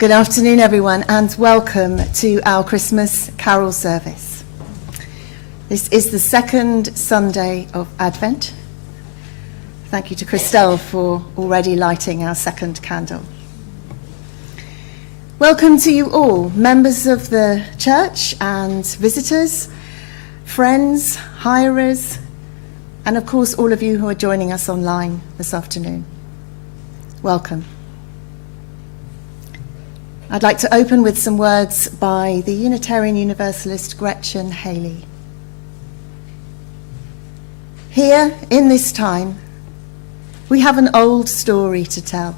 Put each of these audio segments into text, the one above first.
Good afternoon, everyone, and welcome to our Christmas carol service. This is the second Sunday of Advent. Thank you to Christelle for already lighting our second candle. Welcome to you all, members of the church and visitors, friends, hirers, and of course all of you who are joining us online this afternoon. Welcome. I'd like to open with some words by the Unitarian Universalist Gretchen Haley. Here, in this time, we have an old story to tell,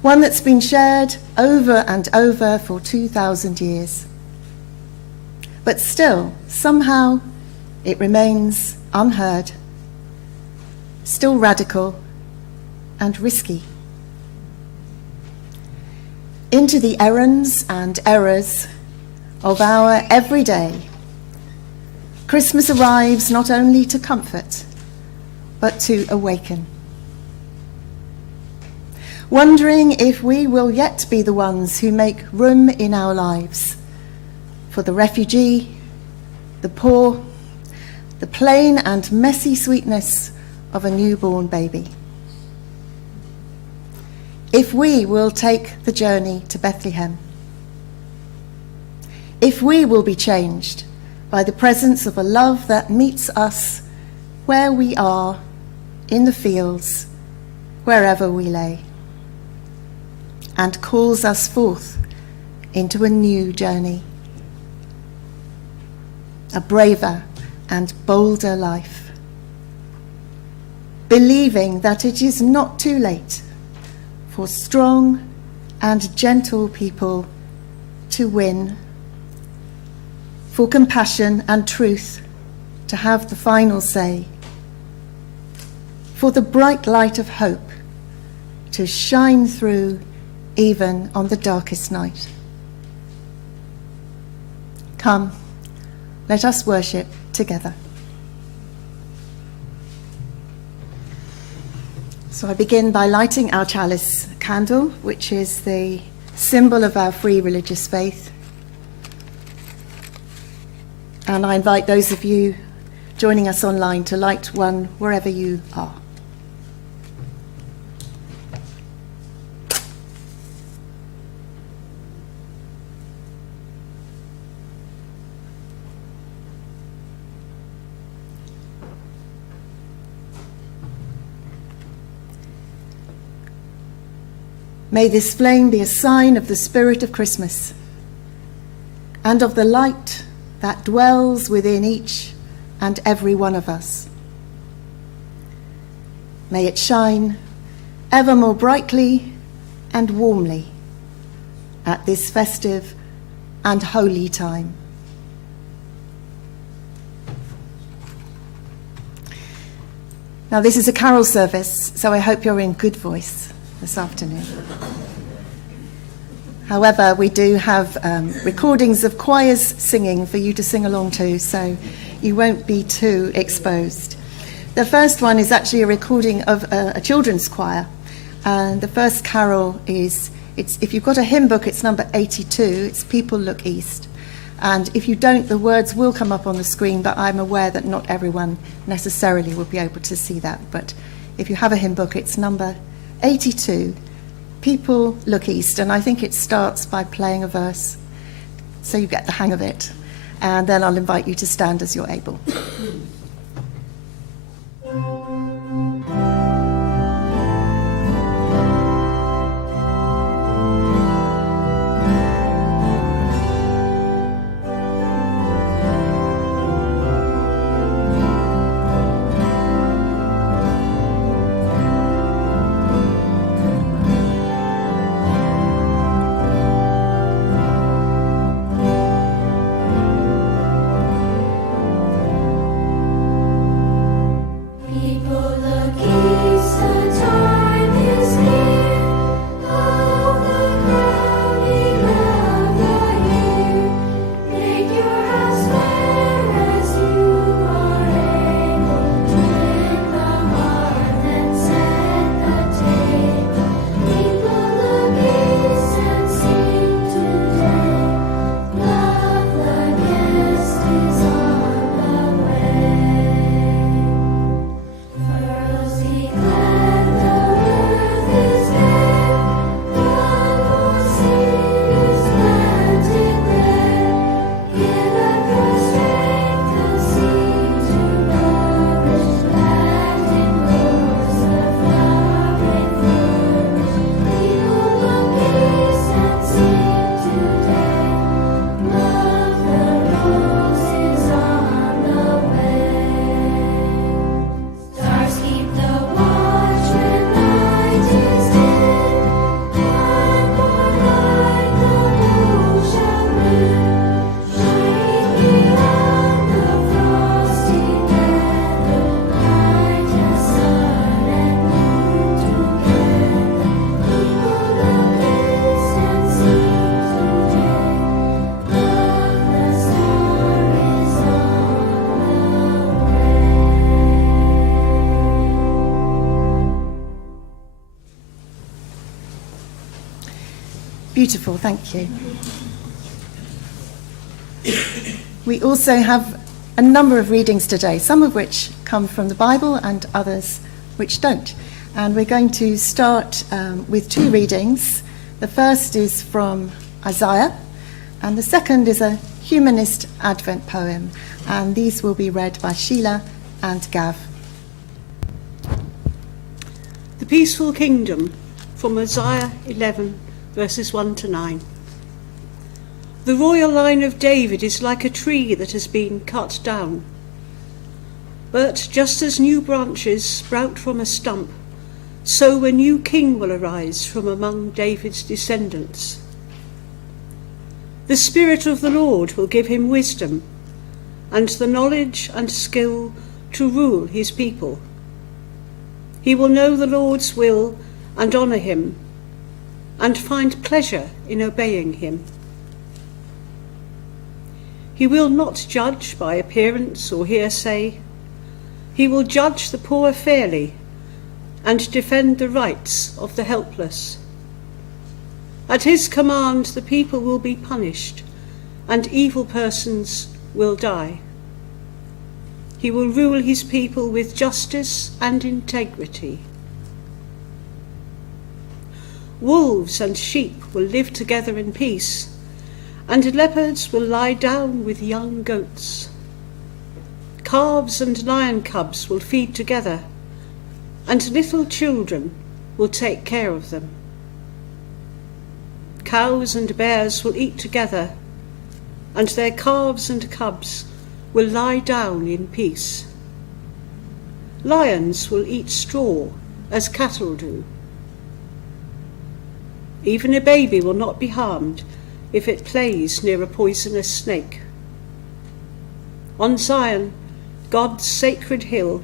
one that's been shared over and over for 2,000 years. But still, somehow, it remains unheard, still radical and risky. Into the errands and errors of our everyday, Christmas arrives not only to comfort, but to awaken. Wondering if we will yet be the ones who make room in our lives for the refugee, the poor, the plain and messy sweetness of a newborn baby. If we will take the journey to Bethlehem, if we will be changed by the presence of a love that meets us where we are, in the fields, wherever we lay, and calls us forth into a new journey, a braver and bolder life, believing that it is not too late for strong and gentle people to win, for compassion and truth to have the final say, for the bright light of hope to shine through even on the darkest night. Come, let us worship together. So I begin by lighting our chalice candle, which is the symbol of our free religious faith. And I invite those of you joining us online to light one wherever you are. May this flame be a sign of the spirit of Christmas and of the light that dwells within each and every one of us. May it shine ever more brightly and warmly at this festive and holy time. Now, this is a carol service, so I hope you're in good voice this afternoon. However, we do have recordings of choirs singing for you to sing along to, so you won't be too exposed. The first one is actually a recording of a children's choir, and the first carol is, if you've got a hymn book, it's number 82, it's People Look East. And if you don't, the words will come up on the screen, but I'm aware that not everyone necessarily will be able to see that. But if you have a hymn book, it's number 82, People Look East, and I think it starts by playing a verse, so you get the hang of it, and then I'll invite you to stand as you're able. beautiful, thank you. We also have a number of readings today, some of which come from the Bible and others which don't. And we're going to start with two readings. The first is from Isaiah, and the second is a humanist Advent poem. And these will be read by Sheila and Gav. The Peaceful Kingdom, from Isaiah 11, verses 1 to 9. The royal line of David is like a tree that has been cut down. But just as new branches sprout from a stump, so a new king will arise from among David's descendants. The Spirit of the Lord will give him wisdom, and the knowledge and skill to rule his people. He will know the Lord's will and honour him, and find pleasure in obeying him. He will not judge by appearance or hearsay. He will judge the poor fairly and defend the rights of the helpless. At his command, the people will be punished, and evil persons will die. He will rule his people with justice and integrity. Wolves and sheep will live together in peace, and leopards will lie down with young goats. Calves and lion cubs will feed together, and little children will take care of them. Cows and bears will eat together, and their calves and cubs will lie down in peace. Lions will eat straw as cattle do. Even a baby will not be harmed if it plays near a poisonous snake. On Zion, God's sacred hill,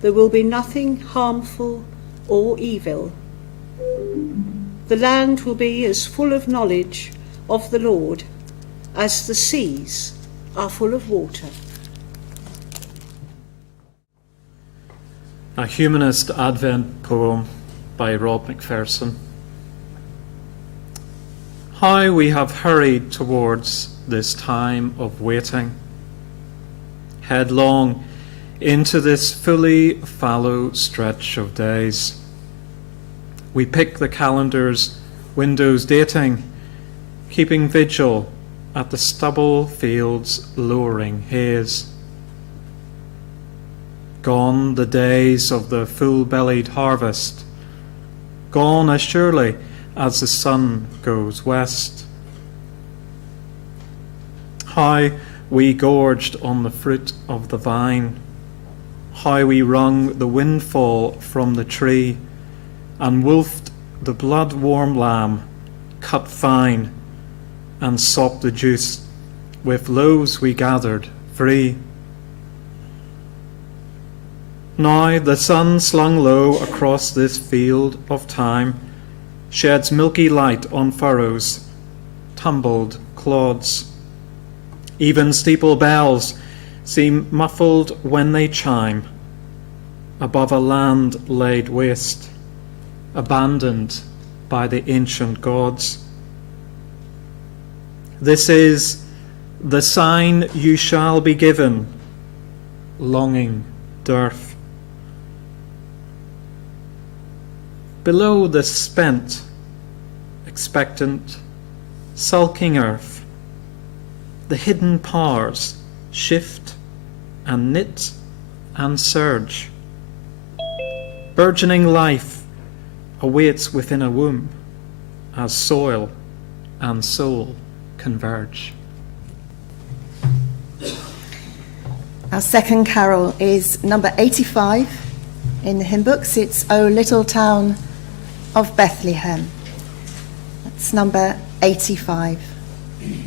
there will be nothing harmful or evil. The land will be as full of knowledge of the Lord as the seas are full of water. A humanist Advent poem by Rob Macpherson. How we have hurried towards this time of waiting, headlong into this fully fallow stretch of days. We pick the calendar's windows dating, keeping vigil at the stubble field's lowering haze. Gone the days of the full-bellied harvest, gone as surely as the sun goes west. How we gorged on the fruit of the vine, how we wrung the windfall from the tree, and wolfed the blood-warm lamb, cut fine, and sopped the juice with loaves we gathered free. Now the sun slung low across this field of time sheds milky light on furrows, tumbled clods. Even steeple bells seem muffled when they chime above a land laid waste, abandoned by the ancient gods. This is the sign you shall be given, longing dearth. Below the spent, expectant, sulking earth, the hidden powers shift and knit and surge. Burgeoning life awaits within a womb as soil and soul converge. Our second carol is number 85 in the hymn books. It's O Little Town of Bethlehem. That's number 85. Amen.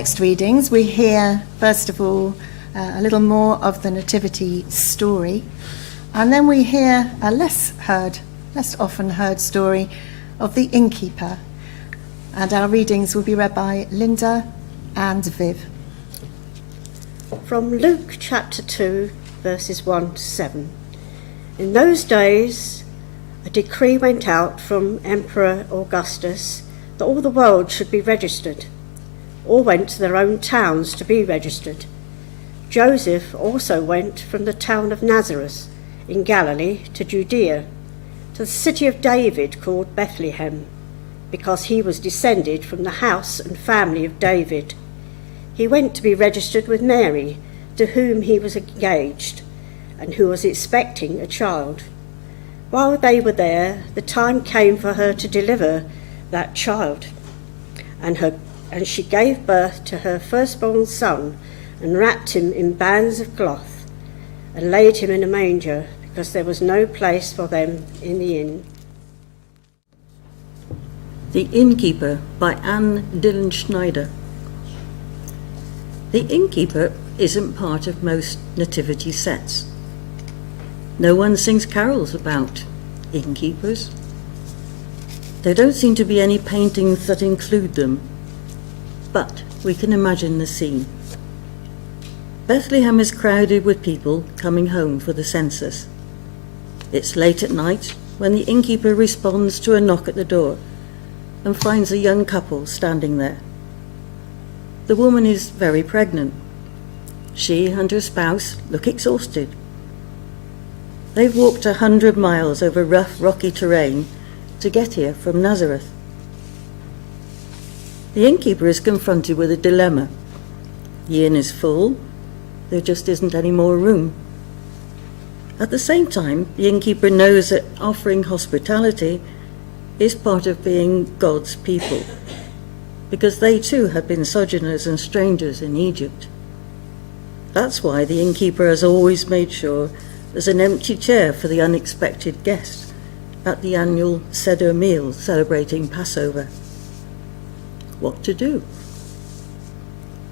next readings, we hear, first of all, a little more of the Nativity story, and then we hear a less often heard story of the innkeeper. And our readings will be read by Linda and Viv. From Luke chapter 2, verses 1 to 7. In those days, a decree went out from Emperor Augustus that all the world should be registered. All went to their own towns to be registered. Joseph also went from the town of Nazareth in Galilee to Judea, to the city of David called Bethlehem, because he was descended from the house and family of David. He went to be registered with Mary, to whom he was engaged, and who was expecting a child. While they were there, the time came for her to deliver that child, and she gave birth to her firstborn son, and wrapped him in bands of cloth, and laid him in a manger, because there was no place for them in the inn. The Innkeeper by Anne Dillon Schneider. The innkeeper isn't part of most nativity sets. No one sings carols about innkeepers. There don't seem to be any paintings that include them, but we can imagine the scene. Bethlehem is crowded with people coming home for the census. It's late at night when the innkeeper responds to a knock at the door and finds a young couple standing there. The woman is very pregnant. She and her spouse look exhausted. They've walked 100 miles over rough, rocky terrain to get here from Nazareth. The innkeeper is confronted with a dilemma. The inn is full. There just isn't any more room. At the same time, the innkeeper knows that offering hospitality is part of being God's people, because they too have been sojourners and strangers in Egypt. That's why the innkeeper has always made sure there's an empty chair for the unexpected guest at the annual Seder meal celebrating Passover. What to do?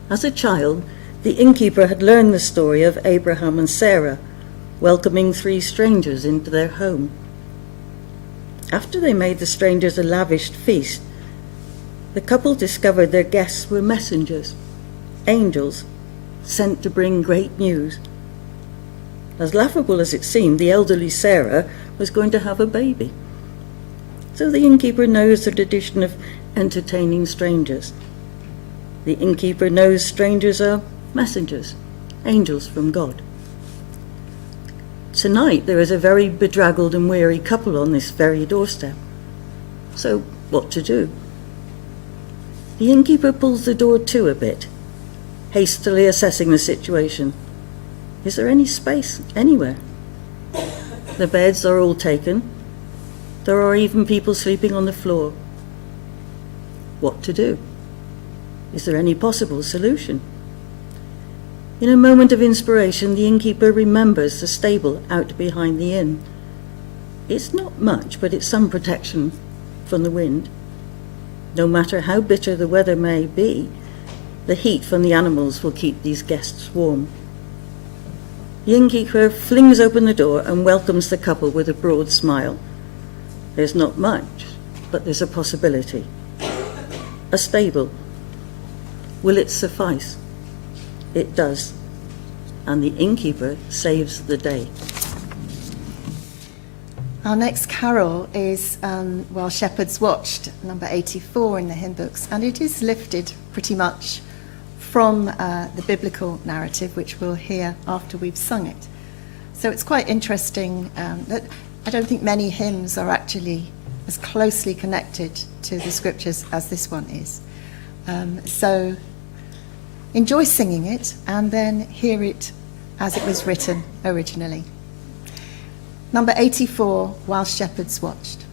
As a child, the innkeeper had learned the story of Abraham and Sarah welcoming 3 strangers into their home. After they made the strangers a lavish feast, the couple discovered their guests were messengers, angels, sent to bring great news. As laughable as it seemed, the elderly Sarah was going to have a baby. So the innkeeper knows the tradition of entertaining strangers. The innkeeper knows strangers are messengers, angels from God. Tonight there is a very bedraggled and weary couple on this very doorstep. So what to do? The innkeeper pulls the door to a bit, hastily assessing the situation. Is there any space anywhere? The beds are all taken. There are even people sleeping on the floor. What to do? Is there any possible solution? In a moment of inspiration, the innkeeper remembers the stable out behind the inn. It's not much, but it's some protection from the wind. No matter how bitter the weather may be, the heat from the animals will keep these guests warm. The innkeeper flings open the door and welcomes the couple with a broad smile. There's not much, but there's a possibility. A stable. Will it suffice? It does. And the innkeeper saves the day. Our next carol is While Shepherds Watched, number 84 in the hymn books, and it is lifted pretty much from the biblical narrative, which we'll hear after we've sung it. So it's quite interesting that I don't think many hymns are actually as closely connected to the scriptures as this one is. So enjoy singing it and then hear it as it was written originally. Number 84, While Shepherds Watched.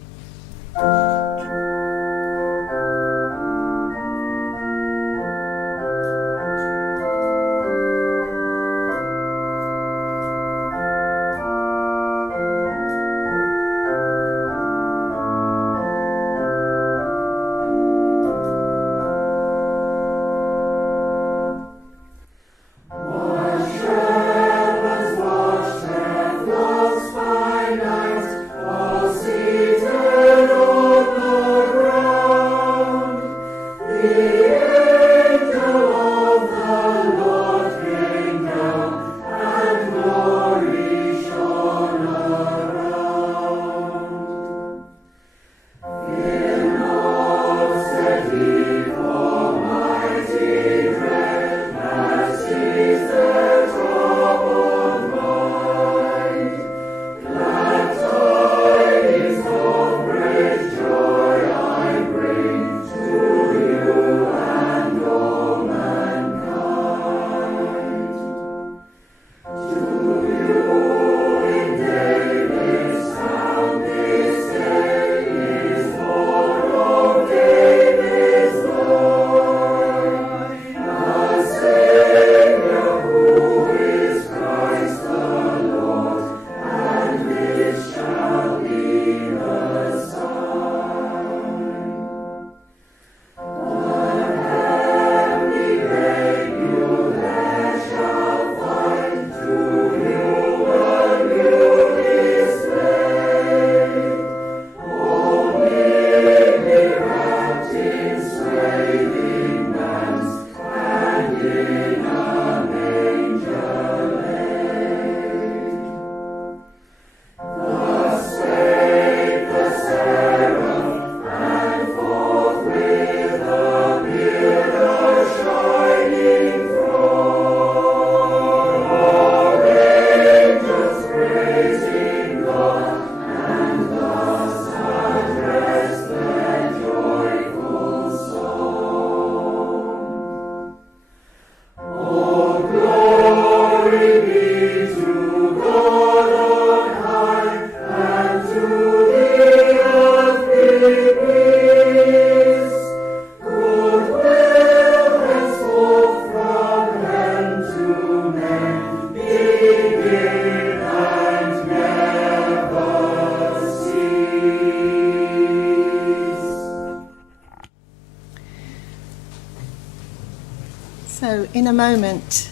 So in a moment,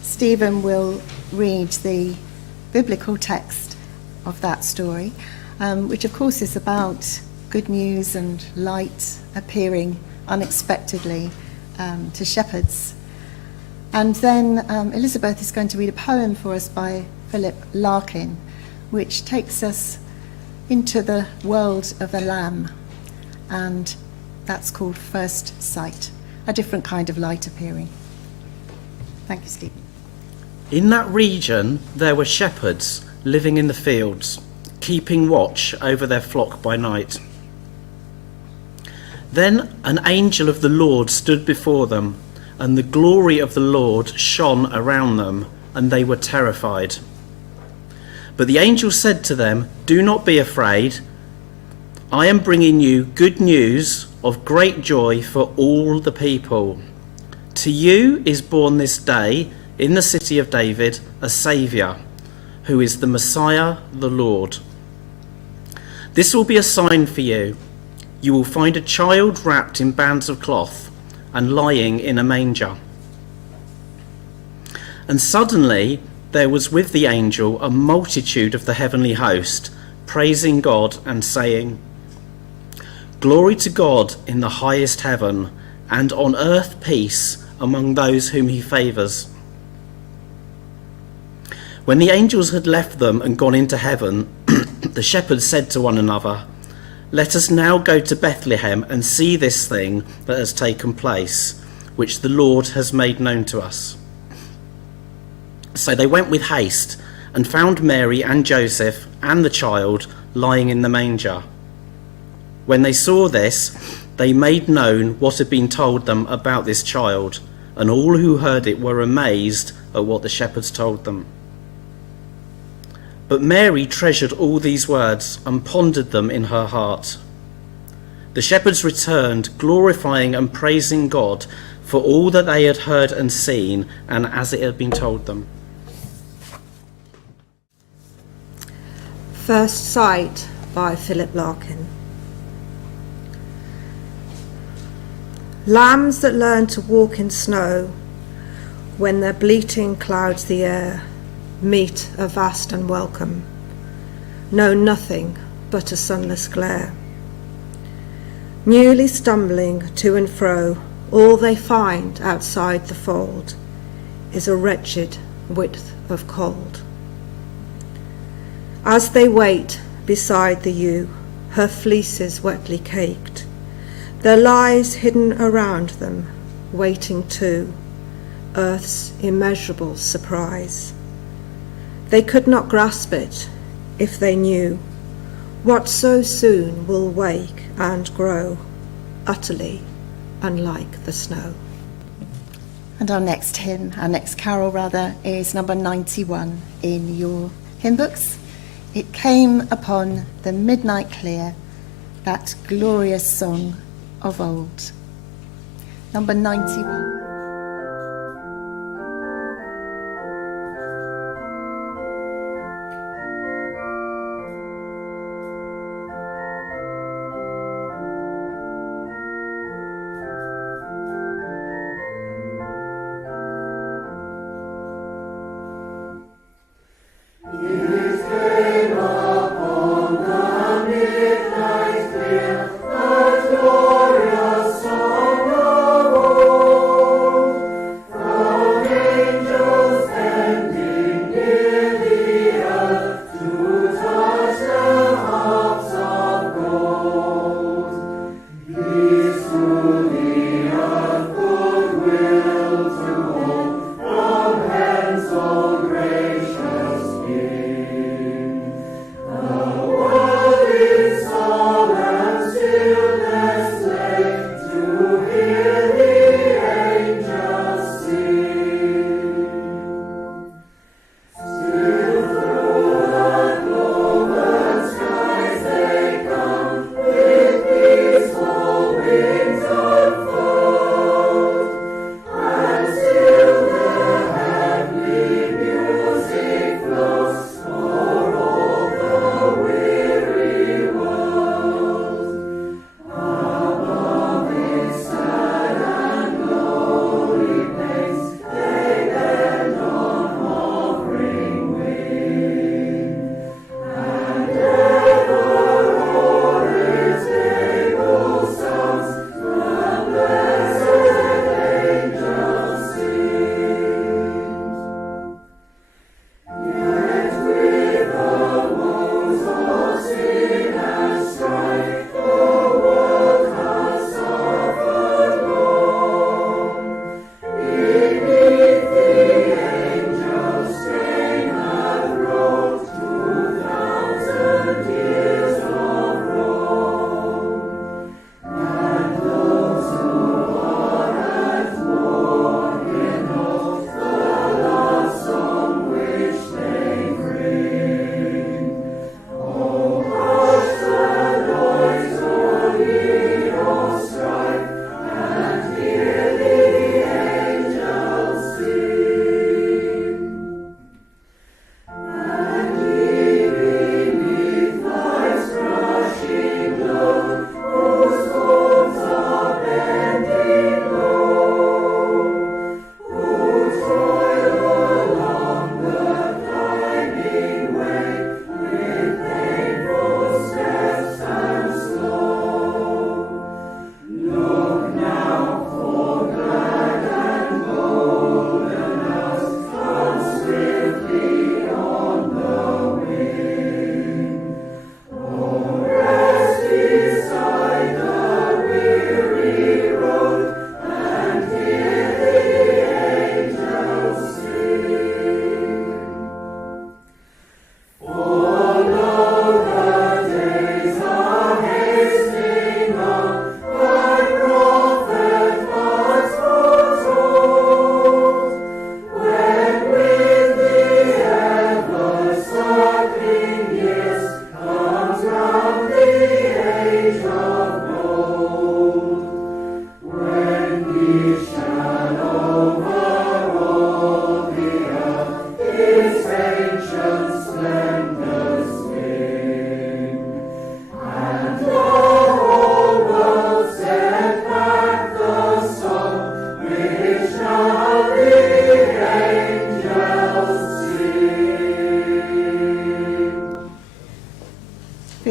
Stephen will read the biblical text of that story, which of course is about good news and light appearing unexpectedly to shepherds. And then Elizabeth is going to read a poem for us by Philip Larkin, which takes us into the world of the Lamb, and that's called First Sight, a different kind of light appearing. Thank you, Stephen. In that region there were shepherds living in the fields, keeping watch over their flock by night. Then an angel of the Lord stood before them, and the glory of the Lord shone around them, and they were terrified. But the angel said to them, "Do not be afraid. I am bringing you good news of great joy for all the people. To you is born this day in the city of David a Saviour, who is the Messiah, the Lord. This will be a sign for you. You will find a child wrapped in bands of cloth and lying in a manger." And suddenly there was with the angel a multitude of the heavenly host, praising God and saying, "Glory to God in the highest heaven, and on earth peace among those whom he favours." When the angels had left them and gone into heaven, the shepherds said to one another, "Let us now go to Bethlehem and see this thing that has taken place, which the Lord has made known to us." So they went with haste and found Mary and Joseph and the child lying in the manger. When they saw this, they made known what had been told them about this child, and all who heard it were amazed at what the shepherds told them. But Mary treasured all these words and pondered them in her heart. The shepherds returned, glorifying and praising God for all that they had heard and seen, and as it had been told them. First Sight by Philip Larkin. Lambs that learn to walk in snow, when their bleating clouds the air, meet a vast unwelcome, know nothing but a sunless glare. Newly stumbling to and fro, all they find outside the fold is a wretched width of cold. As they wait beside the ewe, her fleeces wetly caked, there lies hidden around them, waiting too, earth's immeasurable surprise. They could not grasp it if they knew what so soon will wake and grow, utterly unlike the snow. And our next hymn, our next carol rather, is number 91 in your hymn books. It came upon the midnight clear, that glorious song of old. Number 91. Glorious song of old.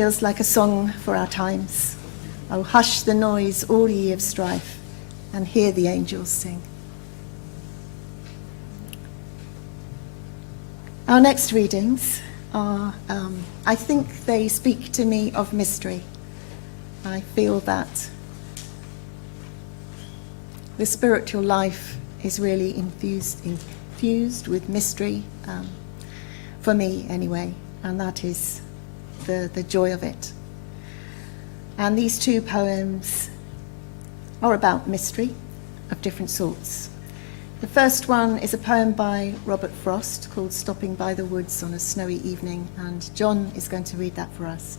feels like a song for our times. Oh, hush the noise, all ye of strife, and hear the angels sing. Our next readings are, I think they speak to me of mystery. I feel that the spiritual life is really infused with mystery, for me anyway, and that is the joy of it. And these two poems are about mystery of different sorts. The first one is a poem by Robert Frost called Stopping by the Woods on a Snowy Evening, and John is going to read that for us.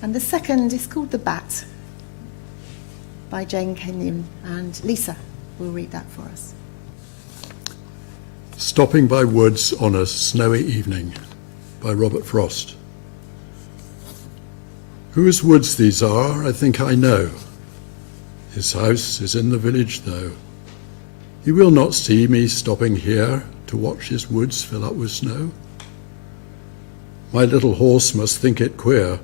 And the second is called The Bat by Jane Kenyon, and Lisa will read that for us. Stopping by Woods on a Snowy Evening by Robert Frost. Whose woods these are, I think I know. His house is in the village, though. He will not see me stopping here to watch his woods fill up with snow. My little horse must think it queer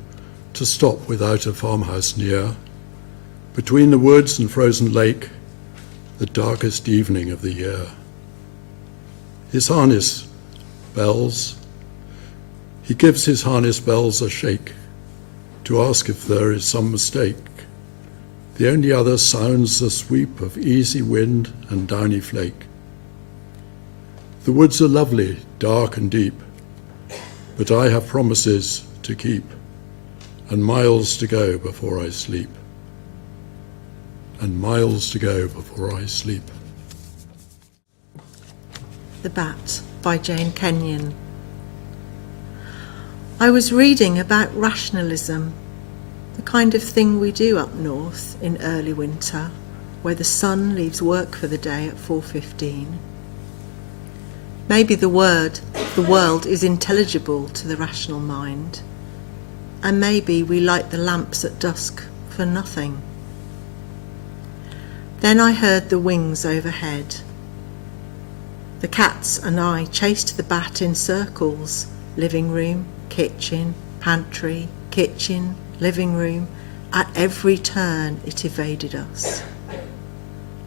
to stop without a farmhouse near, between the woods and frozen lake, the darkest evening of the year. His harness bells, he gives his harness bells a shake to ask if there is some mistake. The only other sounds the sweep of easy wind and downy flake. The woods are lovely, dark and deep, but I have promises to keep and miles to go before I sleep. And miles to go before I sleep. The Bat by Jane Kenyon. I was reading about rationalism, the kind of thing we do up north in early winter, where the sun leaves work for the day at 4:15. Maybe the world is intelligible to the rational mind, and maybe we light the lamps at dusk for nothing. Then I heard the wings overhead. The cats and I chased the bat in circles, living room, kitchen, pantry, kitchen, living room. At every turn it evaded us,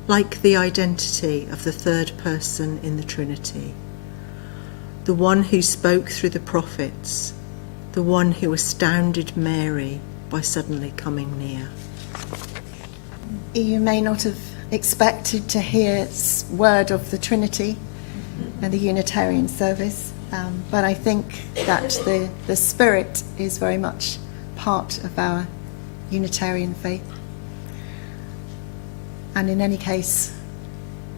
like the identity of the third person in the Trinity, the one who spoke through the prophets, the one who astounded Mary by suddenly coming near. You may not have expected to hear word of the Trinity and the Unitarian service, but I think that the spirit is very much part of our Unitarian faith. And in any case,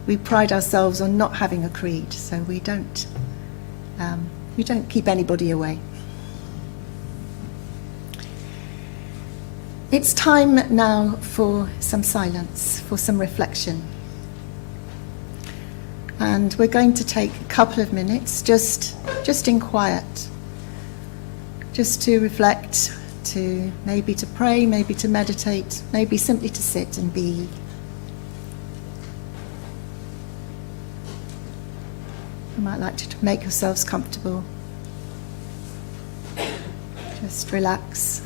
we pride ourselves on not having a creed, so we don't keep anybody away. It's time now for some silence, for some reflection. And we're going to take a couple of minutes, just in quiet, just to reflect, to maybe to pray, maybe to meditate, maybe simply to sit and be. You might like to make yourselves comfortable. Just relax.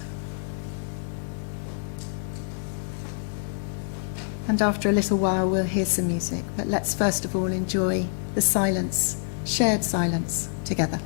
And after a little while, we'll hear some music. But let's first of all enjoy the silence, shared silence together.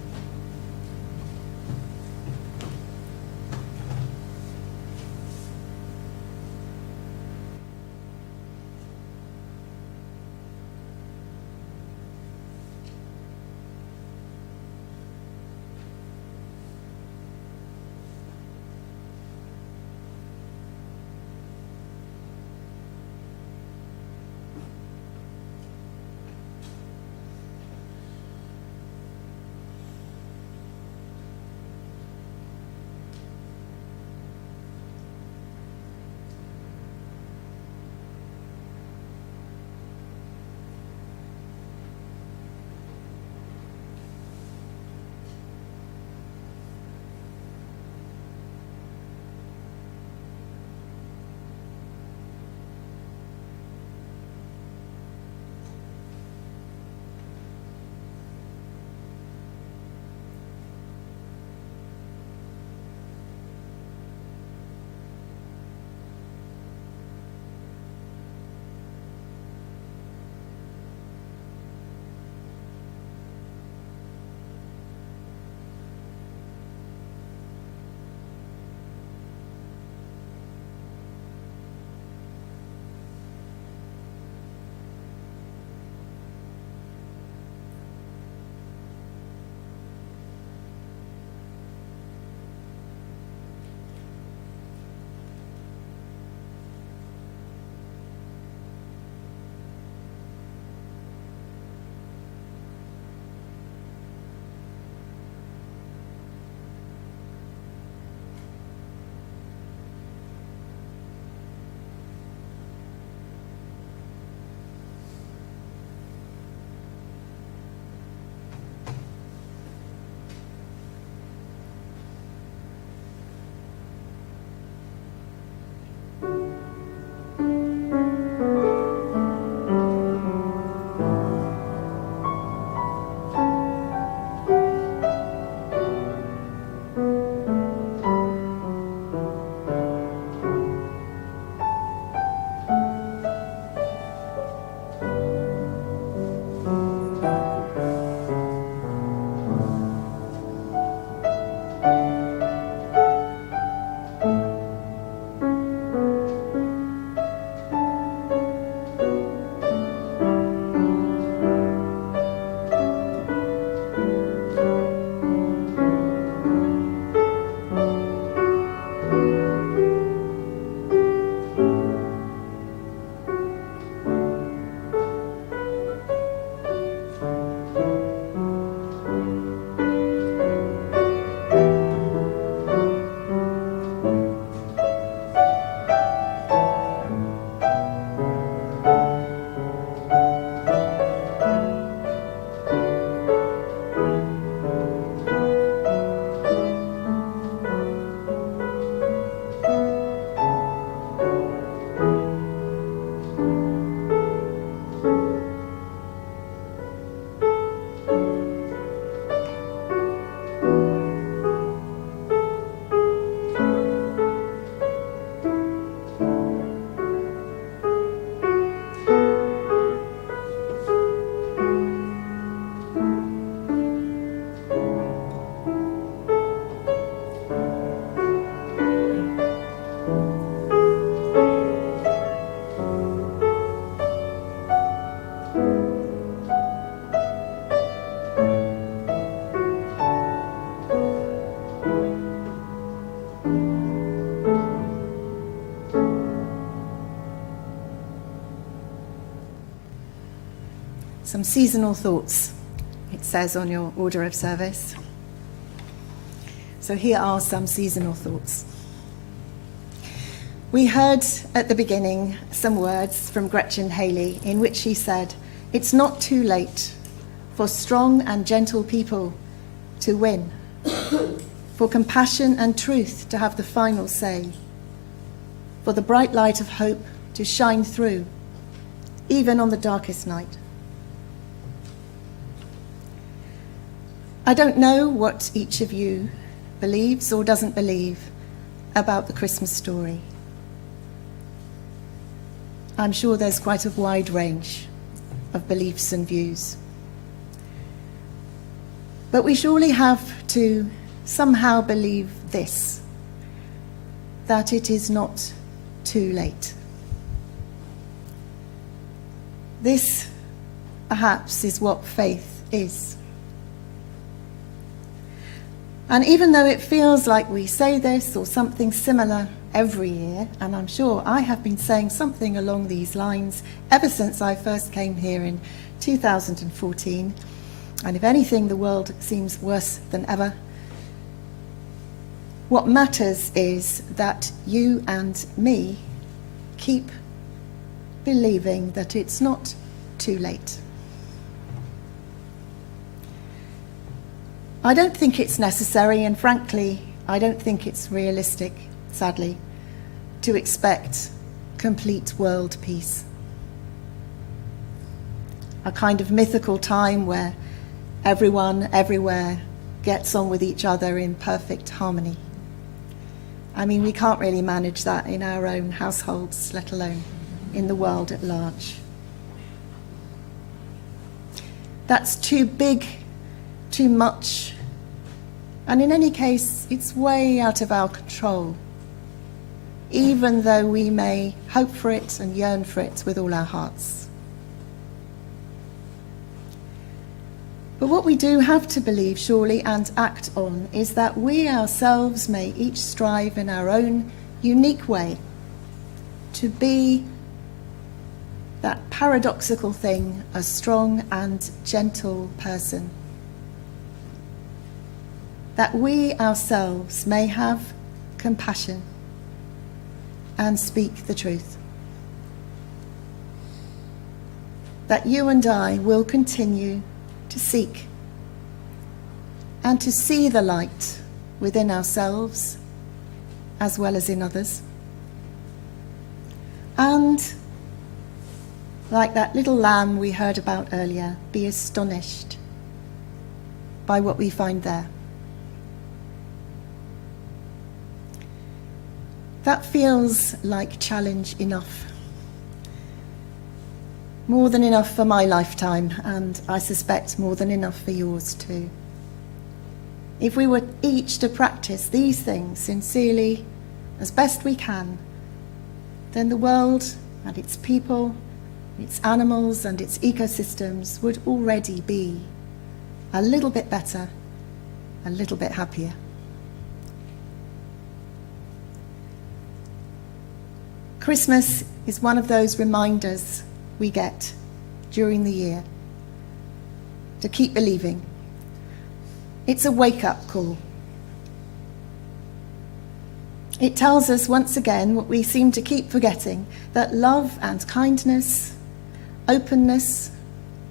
some seasonal thoughts, it says on your order of service. So here are some seasonal thoughts. We heard at the beginning some words from Gretchen Haley in which she said, "It's not too late for strong and gentle people to win, for compassion and truth to have the final say, for the bright light of hope to shine through, even on the darkest night." I don't know what each of you believes or doesn't believe about the Christmas story. I'm sure there's quite a wide range of beliefs and views. But we surely have to somehow believe this, that it is not too late. This, perhaps, is what faith is. And even though it feels like we say this or something similar every year, and I'm sure I have been saying something along these lines ever since I first came here in 2014, and if anything, the world seems worse than ever, what matters is that you and me keep believing that it's not too late. I don't think it's necessary, and frankly, I don't think it's realistic, sadly, to expect complete world peace. A kind of mythical time where everyone, everywhere, gets on with each other in perfect harmony. I mean, we can't really manage that in our own households, let alone in the world at large. That's too big, too much, and in any case, it's way out of our control, even though we may hope for it and yearn for it with all our hearts. But what we do have to believe, surely, and act on is that we ourselves may each strive in our own unique way to be that paradoxical thing, a strong and gentle person. That we ourselves may have compassion and speak the truth. That you and I will continue to seek and to see the light within ourselves as well as in others. And, like that little lamb we heard about earlier, be astonished by what we find there. That feels like challenge enough. More than enough for my lifetime, and I suspect more than enough for yours too. If we were each to practice these things sincerely, as best we can, then the world and its people, its animals and its ecosystems would already be a little bit better, a little bit happier. Christmas is one of those reminders we get during the year to keep believing. It's a wake-up call. It tells us once again what we seem to keep forgetting, that love and kindness, openness,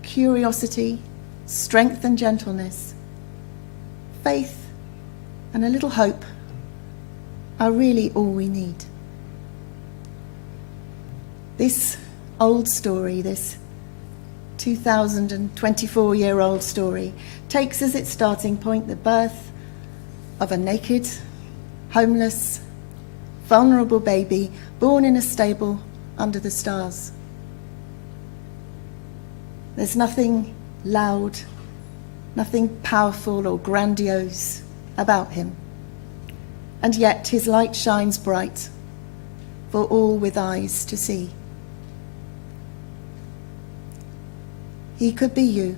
curiosity, strength and gentleness, faith and a little hope are really all we need. This old story, this 2024-year-old story, takes as its starting point the birth of a naked, homeless, vulnerable baby born in a stable under the stars. There's nothing loud, nothing powerful or grandiose about him, and yet his light shines bright for all with eyes to see. He could be you.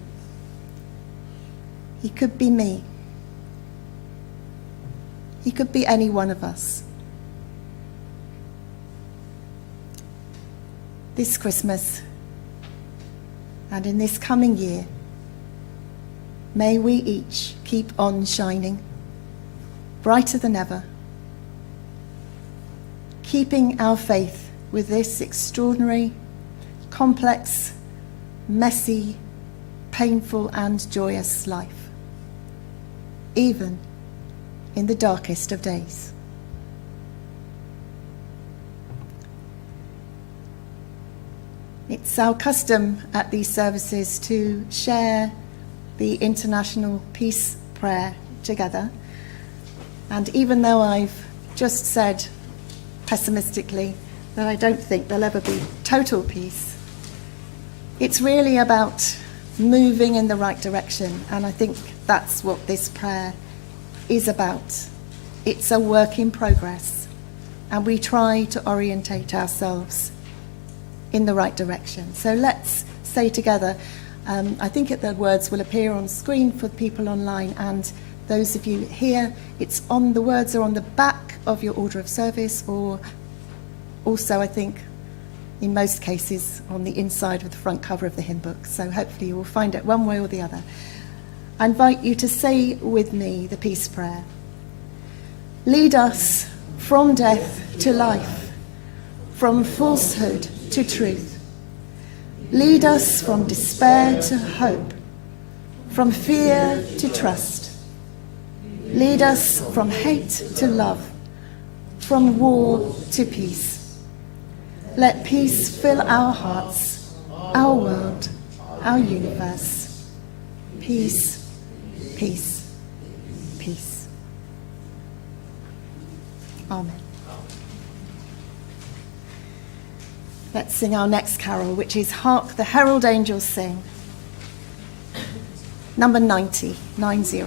He could be me. He could be any one of us. This Christmas, And in this coming year, may we each keep on shining, brighter than ever, keeping our faith with this extraordinary, complex, messy, painful and joyous life, even in the darkest of days. It's our custom at these services to share the International Peace Prayer together. And even though I've just said pessimistically that I don't think there'll ever be total peace, it's really about moving in the right direction. And I think that's what this prayer is about. It's a work in progress, and we try to orientate ourselves in the right direction. So let's say together, I think the words will appear on screen for people online, and those of you here, the words are on the back of your order of service, or also I think in most cases on the inside of the front cover of the hymn book. So hopefully you will find it one way or the other. I invite you to say with me the peace prayer. Lead us from death to life, from falsehood to truth. Lead us from despair to hope, from fear to trust. Lead us from hate to love, from war to peace. Let peace fill our hearts, our world, our universe. Peace, peace, peace. Amen. Let's sing our next carol, which is Hark the Herald Angels Sing. Number 90, 90.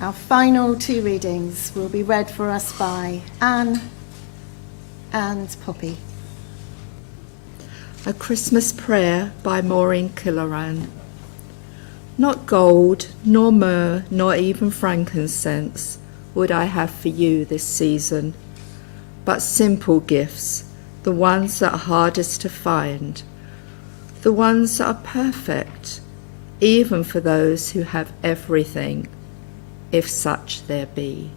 Our final two readings will be read for us by Anne and Poppy. A Christmas Prayer by Maureen Killoran. Not gold, nor myrrh, nor even frankincense would I have for you this season, but simple gifts, the ones that are hardest to find, the ones that are perfect, even for those who have everything, if such there be.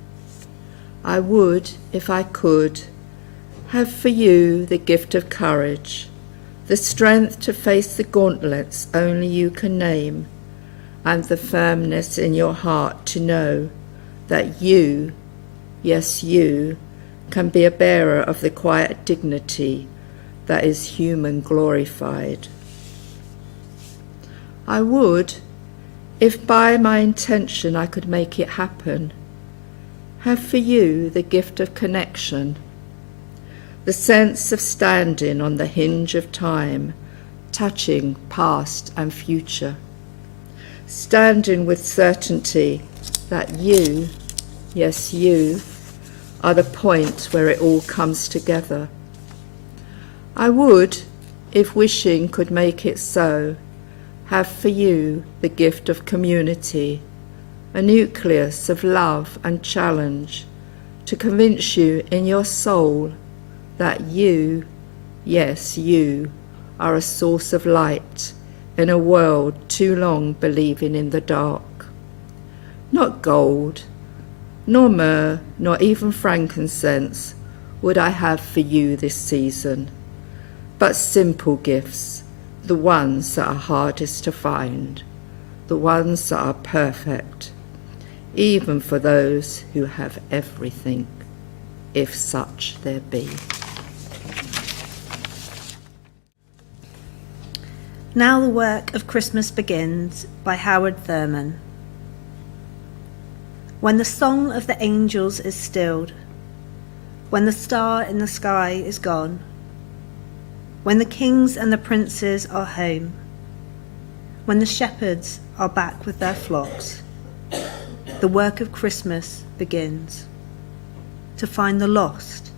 I would, if I could, have for you the gift of courage, the strength to face the gauntlets only you can name, and the firmness in your heart to know that you, yes you, can be a bearer of the quiet dignity that is human glorified. I would, if by my intention I could make it happen, have for you the gift of connection, the sense of standing on the hinge of time, touching past and future, standing with certainty that you, yes you, are the point where it all comes together. I would, if wishing could make it so, have for you the gift of community, a nucleus of love and challenge, to convince you in your soul that you, yes you, are a source of light in a world too long believing in the dark. Not gold, nor myrrh, nor even frankincense would I have for you this season, but simple gifts, the ones that are hardest to find, the ones that are perfect, even for those who have everything, if such there be. Now the Work of Christmas Begins by Howard Thurman. When the song of the angels is stilled, when the star in the sky is gone, when the kings and the princes are home, when the shepherds are back with their flocks, the work of Christmas begins. To find the lost,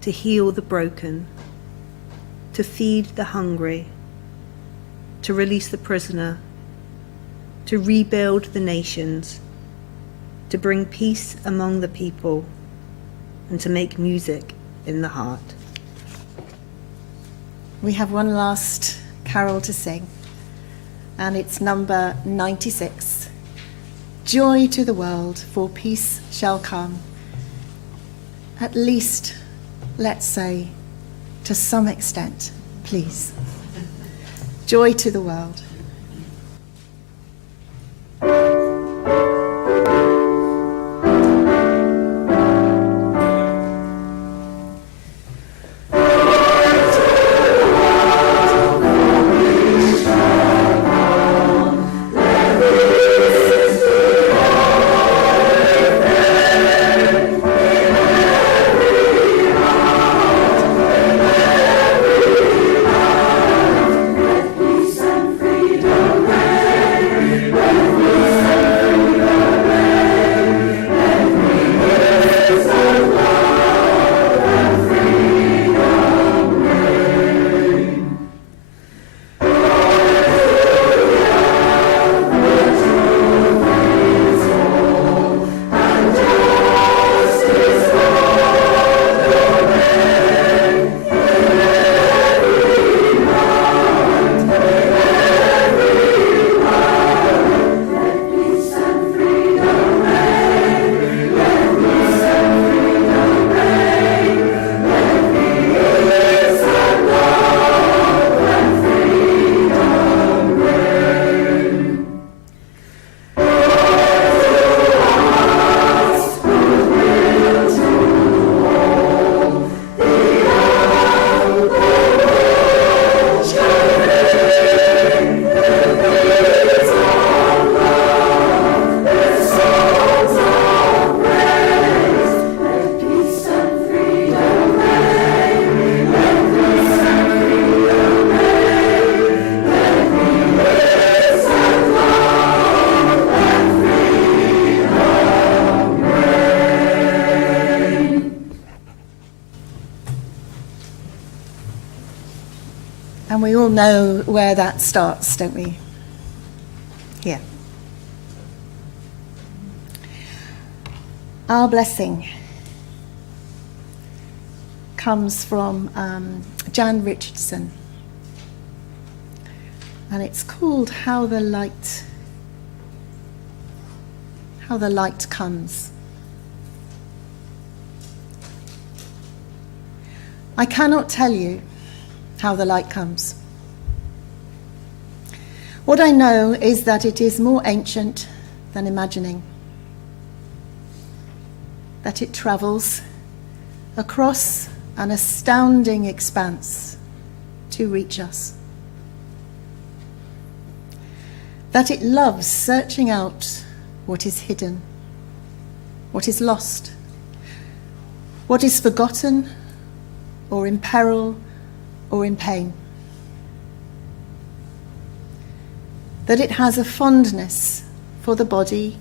to heal the broken, to feed the hungry, to release the prisoner, to rebuild the nations, to bring peace among the people, and to make music in the heart. We have one last carol to sing, and it's number 96. Joy to the world, for peace shall come. At least, let's say, to some extent, please. Joy to the world. And we all know where that starts, don't we? Here. Our blessing comes from Jan Richardson, and it's called How the Light Comes. I cannot tell you how the light comes. What I know is that it is more ancient than imagining, that it travels across an astounding expanse to reach us. That it loves searching out what is hidden, what is lost, what is forgotten or in peril or in pain. That it has a fondness for the body,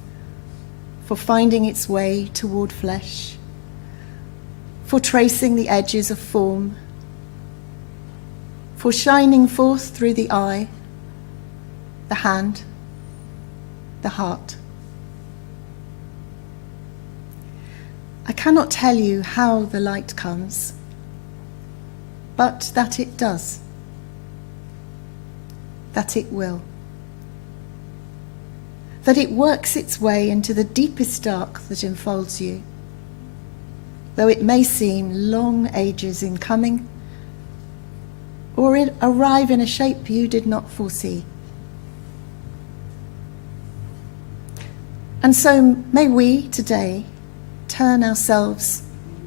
for finding its way toward flesh, for tracing the edges of form, for shining forth through the eye, the hand, the heart. I cannot tell you how the light comes, but that it does, that it will, that it works its way into the deepest dark that enfolds you, though it may seem long ages in coming, or arrive in a shape you did not foresee. And so may we today turn ourselves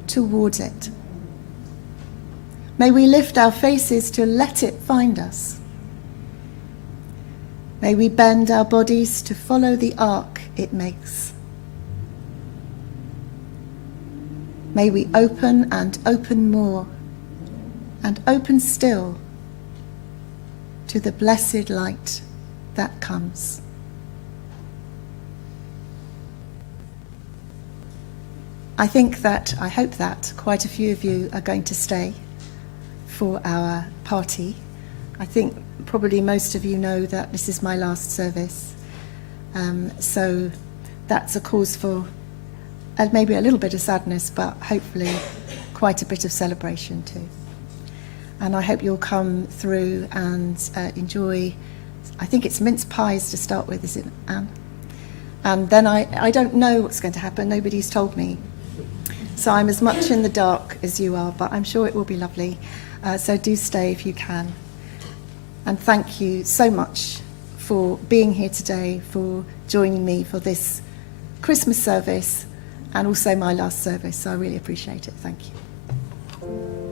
towards it. May we lift our faces to let it find us. May we bend our bodies to follow the arc it makes. May we open and open more, and open still to the blessed light that comes. I hope that quite a few of you are going to stay for our party. I think probably most of you know that this is my last service. So that's a cause for maybe a little bit of sadness, but hopefully quite a bit of celebration too. And I hope you'll come through and enjoy, I think it's mince pies to start with, is it, Anne? And then I don't know what's going to happen, nobody's told me. So I'm as much in the dark as you are, but I'm sure it will be lovely. So do stay if you can. And thank you so much for being here today, for joining me for this Christmas service and also my last service. So I really appreciate it. Thank you.